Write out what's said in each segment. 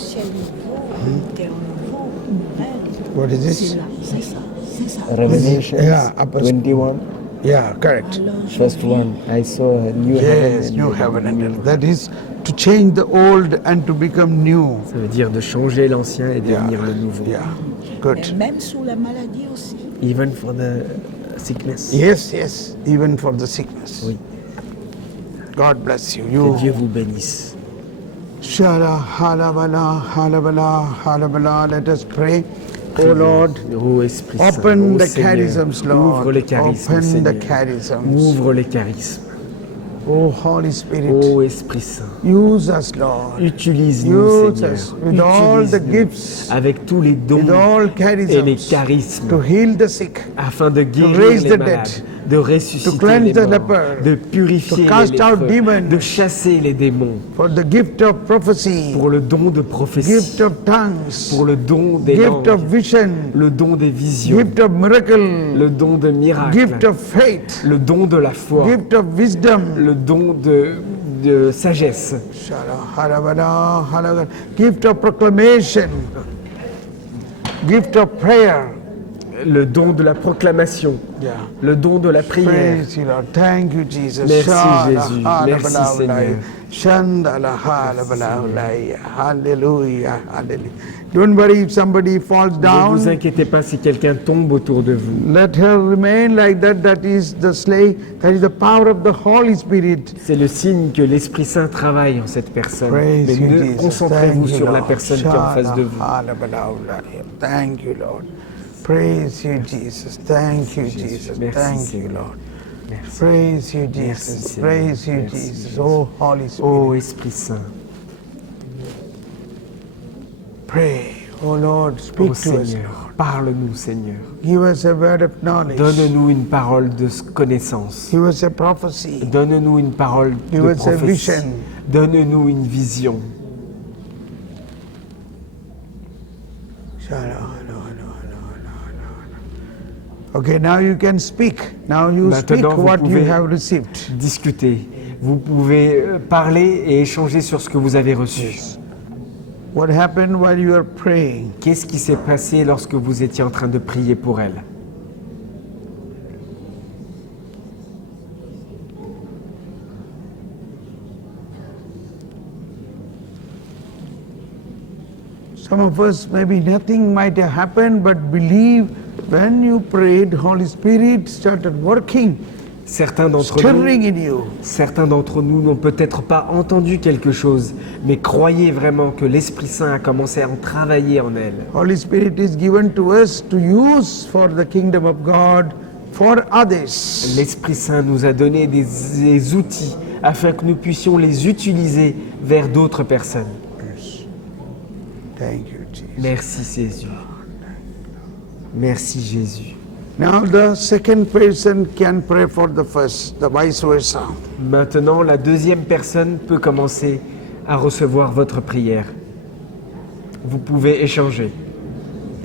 ciel nouveau, une terre nouveau, une règle. What is C'est this? là, c'est ça, c'est ça. Revelation Yeah, upper 21, Yeah, correct. Alors, je first vis one. I saw a new heaven Yes, and new a heaven and new earth. That is to change the old and to become new. Ça veut dire de changer l'ancien et devenir le nouveau. Yeah, Mais good. même sous la maladie aussi. Even for the sickness. Yes, yes, even for the sickness. Oui. God bless you. Que Dieu You. vous bénisse. Shala, halabala, halabala, halabala. Let us pray. Oh Lord, Ô Esprit Saint, open ô the Seigneur, charisms, Lord. ouvre les charismes, Open Seigneur. the charisms. Ouvre les charismes. Oh Holy Spirit, Ô Esprit Saint, use us, Lord. utilise-nous, Use Seigneur. us with all the Utilise-nous gifts, avec tous les dons with all et les charisms, charismes to heal the sick, afin de guérir raise les the malades, dead, de ressusciter cleanse les the morts, leper, de purifier to cast les out lépreux, demons, de chasser les démons, for the gift of prophecy, pour le don de prophétie, gift of tongues, pour le don des gift langues, of vision, le don des visions, gift of miracle, le don de miracles, gift of faith, le don de la foi, gift of wisdom. le don de sagesse, Shala, harabada, halaga, gift of proclamation, gift of prayer. le don de la proclamation, Yeah. le don de la prière. Praise you, Lord. Thank you, Jesus. Merci, Shala, Jésus. halabala, Merci, Seigneur. ulai. Shandala, halabala, ulai. Hallelujah, hallelujah. Don't worry if somebody falls Ne vous down. inquiétez pas si quelqu'un tombe autour de vous. Let her remain like that. That is the that is the power of the Holy Spirit. C'est le signe que l'Esprit Saint travaille en cette personne. Praise Mais you, ne Jesus. concentrez-vous Thank you, sur la Lord. personne qui est en face de vous. Shala, thank you, Lord. Praise you, Jesus. Thank you, Jesus. Merci, Thank you, Seigneur. Lord. Merci. Praise you, Merci, Jesus. Seigneur. Praise you, Merci, Jesus. Jésus. Oh, Holy Spirit. Ô Esprit Saint, Pray. Oh Lord, ô speak to us, Seigneur, Lord. parle-nous, Seigneur. Give us a word of knowledge. Donne-nous une parole de connaissance. Give us a prophecy. Donne-nous une parole Give de us a prophétie. vision. Donne-nous une vision. Okay, now you can speak. Now you speak Maintenant, vous what you pouvez have received. discuter. Vous pouvez parler et échanger sur ce que vous avez reçu. What happened while you were praying? Qu'est-ce qui s'est passé lorsque vous étiez en train de prier pour elle? Some of us, maybe nothing might have happened, but believe when you prayed, Holy Spirit started working, Certains d'entre stirring nous, in you. certains d'entre nous n'ont peut-être pas entendu quelque chose, mais croyez vraiment que l'Esprit Saint a commencé à en travailler en elle. Holy Spirit is given to us to use for the kingdom of God, for others. L'Esprit Saint nous a donné des outils afin que nous puissions les utiliser vers d'autres personnes. Thank you, Jesus. Merci Jésus. Merci Jésus. Now the second person can pray for the first, the vice versa. Maintenant, la deuxième personne peut commencer à recevoir votre prière. Vous pouvez échanger.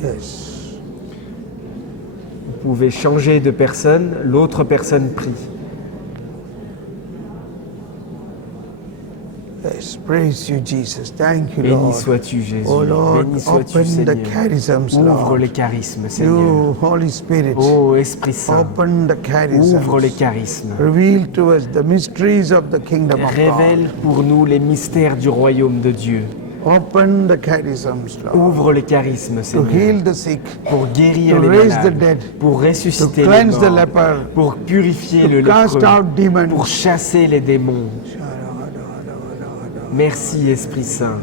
Yes. Vous pouvez changer de personne, l'autre personne prie. Yes. Praise you, Jesus. Thank you, Béni Lord. sois-tu Jésus. Oh Lord, Béni sois-tu open the Seigneur. charisms, Ouvre Lord. les charismes Seigneur. You, Holy Spirit, Ô Esprit Saint, open the ouvre les charisms. charismes. Reveal to us the mysteries of the kingdom of Révèle pour nous les mystères du royaume de Dieu. God. Open the charisms, Lord. Ouvre les charismes To Seigneur. heal the sick, Pour guérir to les raise the malades, dead, pour to ressusciter les cleanse the morts, leper, pour purifier le to cast lépreux, out demons. pour chasser les démons. Merci Esprit Saint.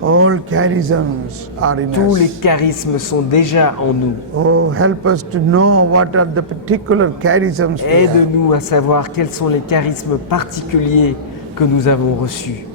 All charisms are in Tous les us. charismes sont déjà en nous. Oh, help us to know what are the particular charisms we have. Aide-nous à savoir quels sont les charismes particuliers que nous avons reçus.